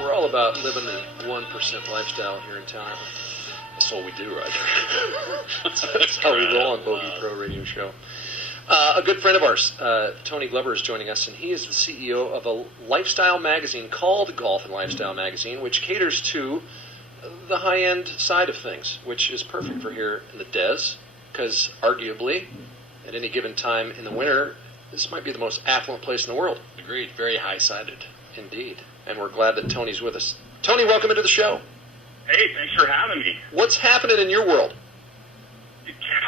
We're all about living the 1% lifestyle here in town. That's what we do, right? That's how we roll on Bogey Pro Radio Show. A good friend of ours, Tony Glover, is joining us, and he is the CEO of a lifestyle magazine called Golf and Lifestyle Magazine, which caters to the high-end side of things, which is perfect for here in the Des, because arguably, at any given time in the winter, this might be the most affluent place in the world. Agreed. Very high-sided. Indeed. And we're glad that Tony's with us. Tony, welcome into the show. Hey, thanks for having me. What's happening in your world?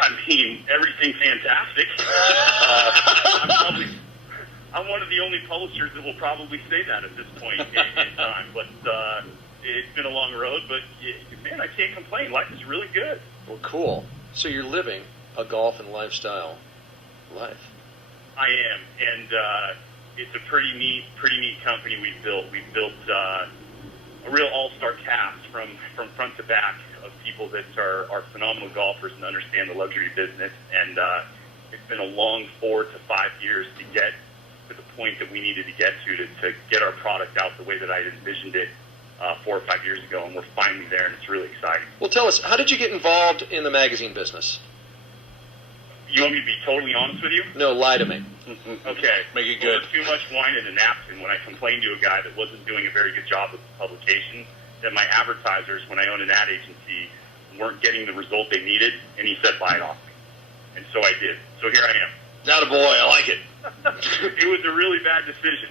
I mean, everything's fantastic. I'm one of the only publishers that will probably say that at this point in time. But it's been a long road. But, man, I can't complain. Life is really good. Well, cool. So you're living a golf and lifestyle life. I am. And it's a pretty neat company we've built. We've built a real all-star cast from front to back of people that are phenomenal golfers and understand the luxury business. And it's been a long 4 to 5 years to get to the point that we needed to get to get our product out the way that I envisioned it 4 or 5 years ago. And we're finally there, and it's really exciting. Well, tell us, how did you get involved in the magazine business? You want me to be totally honest with you? No, lie to me. Okay. Make it good. Too much wine in a napkin when I complained to a guy that wasn't doing a very good job with the publication, that my advertisers, when I owned an ad agency, weren't getting the result they needed, and he said, buy it off me. And so I did. So here I am. Attaboy, I like it. It was a really bad decision.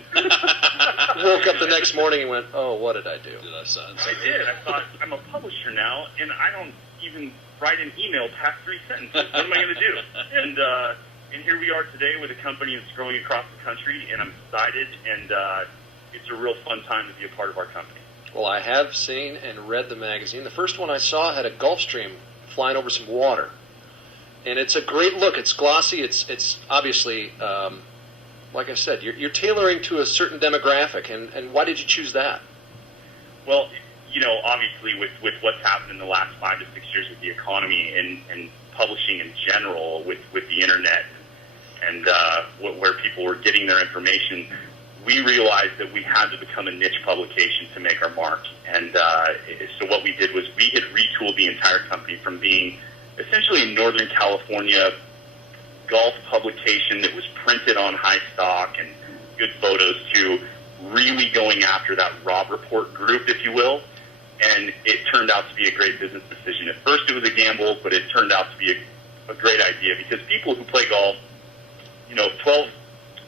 Woke up the next morning and went, oh, what did I do? I did. I thought, I'm a publisher now, and I don't even write an email past 3 sentences. What am I going to do? And here we are today with a company that's growing across the country, and I'm excited, and it's a real fun time to be a part of our company. Well, I have seen and read the magazine. The first one I saw had a Gulfstream flying over some water. And it's a great look. It's glossy. It's obviously, like I said, you're tailoring to a certain demographic. And why did you choose that? Well, obviously with what's happened in the last 5 to 6 years with the economy and publishing in general with the internet and where people were getting their information, we realized that we had to become a niche publication to make our mark. And so what we did was we had retooled the entire company from being essentially a Northern California golf publication that was printed on high stock and good photos to really going after that Rob Report group, if you will. And it turned out to be a great business decision. At first it was a gamble, but it turned out to be a great idea because people who play golf,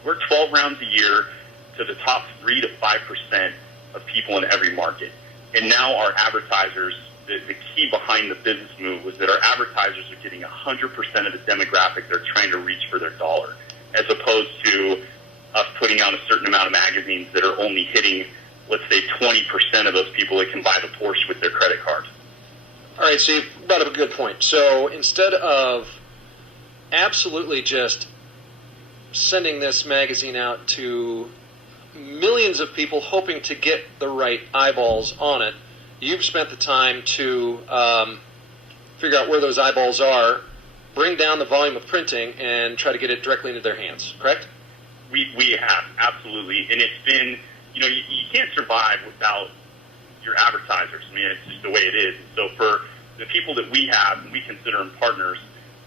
we're 12 rounds a year to the top 3 to 5% of people in every market. And now our advertisers, the key behind the business move was that our advertisers are getting 100% of the demographic they're trying to reach for their dollar, as opposed to us putting out a certain amount of magazines that are only hitting, let's say, 20% of those people that can buy the Porsche with their credit card. All right, so you brought up a good point. So instead of absolutely just sending this magazine out to millions of people hoping to get the right eyeballs on it, you've spent the time to figure out where those eyeballs are, bring down the volume of printing, and try to get it directly into their hands, correct? We have, absolutely. And it's been, you can't survive without your advertisers. I mean, it's just the way it is. So for the people that we have, and we consider them partners,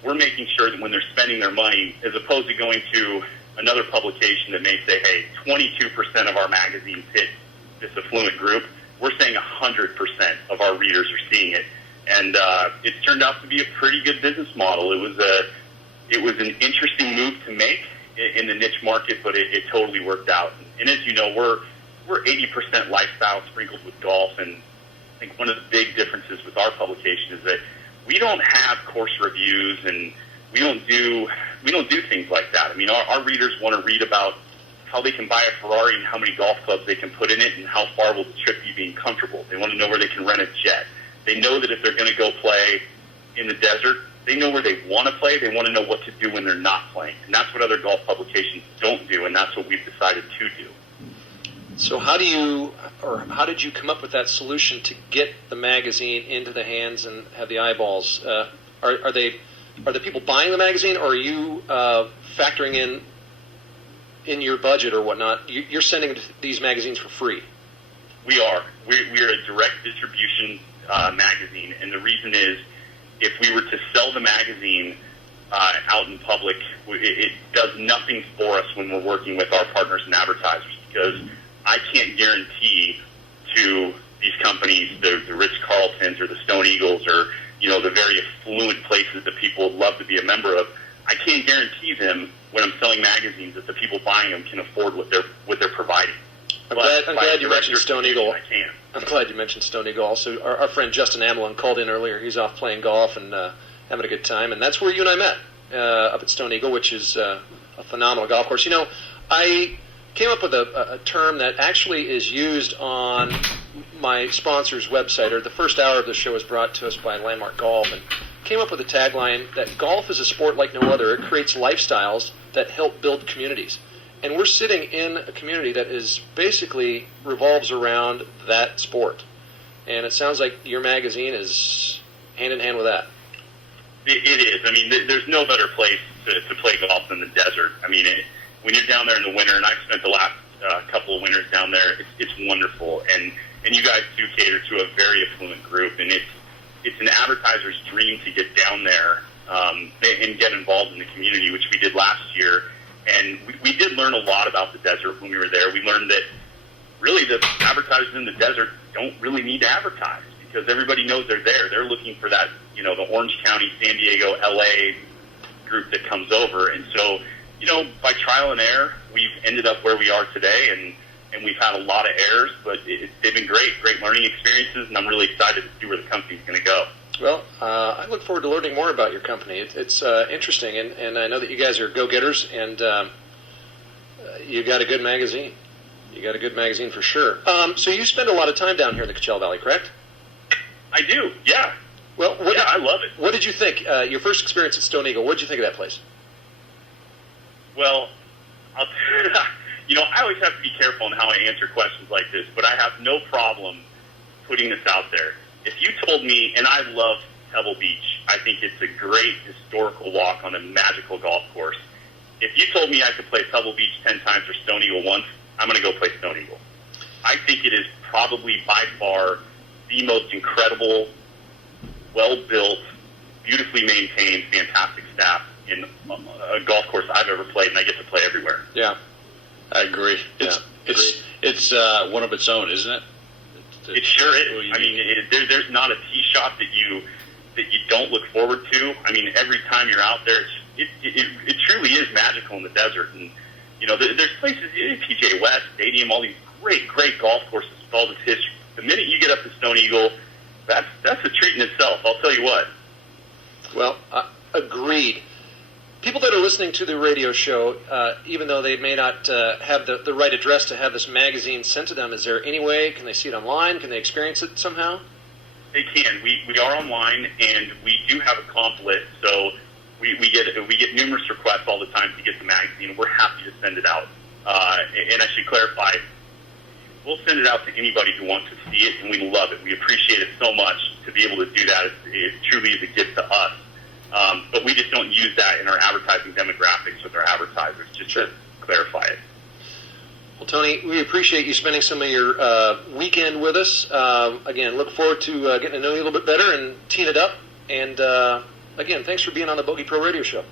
we're making sure that when they're spending their money, as opposed to going to another publication that may say, hey, 22% of our magazines hit this affluent group, we're saying 100% of our readers are seeing it. And it turned out to be a pretty good business model. It was an interesting move to make in the niche market, but it totally worked out. And as you know, we're 80% lifestyle sprinkled with golf, and I think one of the big differences with our publication is that we don't have course reviews, and we don't do things like that. I mean, our readers want to read about how they can buy a Ferrari and how many golf clubs they can put in it and how far will the trip be being comfortable. They want to know where they can rent a jet. They know that if they're going to go play in the desert, they know where they want to play. They want to know what to do when they're not playing. And that's what other golf publications don't do, and that's what we've decided to do. So how did you come up with that solution to get the magazine into the hands and have the eyeballs? Are the people buying the magazine, or are you factoring in your budget or whatnot? You're sending these magazines for free? We are. We're a direct distribution magazine, and the reason is if we were to sell the magazine out in public, it does nothing for us when we're working with our partners and advertisers, because I can't guarantee to these companies, the Ritz-Carltons or the Stone Eagles or, the very affluent places that people would love to be a member of, I can't guarantee them when I'm selling magazines that the people buying them can afford what they're providing. I'm glad you mentioned Stone Eagle. I can. I'm glad you mentioned Stone Eagle. Also, our friend Justin Amelin called in earlier. He's off playing golf and having a good time, and that's where you and I met, up at Stone Eagle, which is a phenomenal golf course. I came up with a term that actually is used on my sponsor's website, or the first hour of the show was brought to us by Landmark Golf, and came up with a tagline that golf is a sport like no other. It creates lifestyles that help build communities. And we're sitting in a community that is basically revolves around that sport. And it sounds like your magazine is hand in hand with that. It is. I mean, there's no better place to play golf than the desert. I mean, when you're down there in the winter, and I've spent the last couple of winters down there, it's wonderful. And you guys do cater to a very affluent group, and it's an advertiser's dream to get down there and get involved in the community, which we did last year. And we did learn a lot about the desert when we were there. We learned that really the advertisers in the desert don't really need to advertise because everybody knows they're there. They're looking for that, the Orange County, San Diego, LA group that comes over. And so, by trial and error, we've ended up where we are today, and we've had a lot of errors, but they've been great learning experiences, and I'm really excited to see where the company's going to go. Well, I look forward to learning more about your company. It's interesting, and I know that you guys are go-getters, and you got a good magazine. You got a good magazine for sure. So you spend a lot of time down here in the Coachella Valley, correct? I do, yeah. Well, I love it. What did you think? Your first experience at Stone Eagle, what did you think of that place? Well, I always have to be careful in how I answer questions like this, but I have no problem putting this out there. If you told me, and I love Pebble Beach, I think it's a great historical walk on a magical golf course. If you told me I could play Pebble Beach 10 times or Stone Eagle once, I'm going to go play Stone Eagle. I think it is probably by far the most incredible, well-built, beautifully maintained, fantastic staff in a golf course I've ever played, and I get to play everywhere. Yeah, I agree. It's one of its own, isn't it? It sure is. I mean, there's not a tee shot that you don't look forward to. I mean, every time you're out there, it truly is magical in the desert. And there's places, PJ West Stadium, all these great golf courses with all this history. The minute you get up to Stone Eagle, that's a treat in itself. I'll tell you what. Well, agreed. People that are listening to the radio show, even though they may not have the right address to have this magazine sent to them, is there any way? Can they see it online? Can they experience it somehow? They can. We are online, and we do have a comp list. So we get numerous requests all the time to get the magazine. We're happy to send it out. And I should clarify, we'll send it out to anybody who wants to see it, and we love it. We appreciate it so much to be able to do that. It truly is a gift to us. But we just don't use that in our advertising demographics with our advertisers, just to clarify it. Well, Tony, we appreciate you spending some of your weekend with us. Again, look forward to getting to know you a little bit better and teeing it up. And, again, thanks for being on the Bogey Pro Radio Show.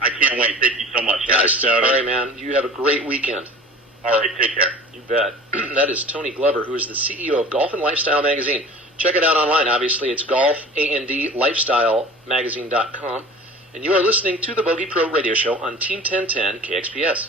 I can't wait. Thank you so much, guys. All right, man. You have a great weekend. All right, take care. You bet. That is Tony Glover, who is the CEO of Golf and Lifestyle Magazine. Check it out online. Obviously, it's golfandlifestylemagazine.com. And you are listening to the Bogey Pro Radio Show on Team 1010 KXPS.